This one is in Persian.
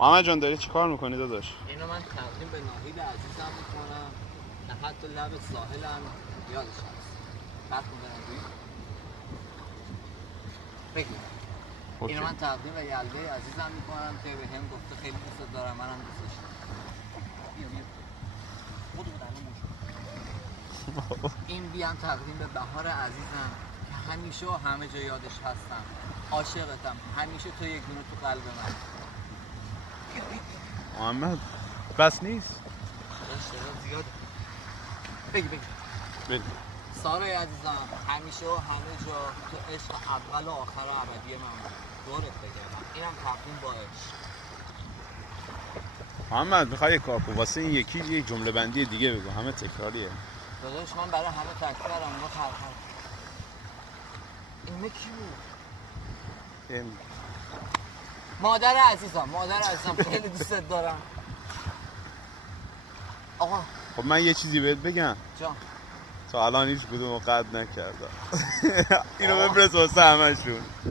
محمد جان داری چی کار میکنی داداش؟ اینو من تقدیم به ناهید عزیزم میکنم که حتی لب ساحلم یادش هست. بعد کنم بگو. اینو من تقدیم به یلده عزیزم میکنم که به هم گفته خیلی دوست دارم، منم دوستش دارم. این بیام تقدیم به بهار عزیزم که همیشه و همه جا یادش هستم. عاشقتم، همیشه تو یک دونه تو قلب من. محمد بس نیست زیاد. بگی سارای عزیزم، همیشه و همه جا تو عشق اول و آخر و ابدی من دورت بگردم. اینم تقدیم با عشق. محمد میخوای یک کار کن واسه این یکی یک جمله بندی دیگه بگو، همه تکراریه. داداش من برای همه تکرارم اونا خرخر. اینه کی بود؟ مادر عزیزم خیلی دوستت دارم. آقا خب من یه چیزی بهت بگم. جان تا الان هیچ کدوم رو قطع نکردم. اینو بفرست واسه همشون.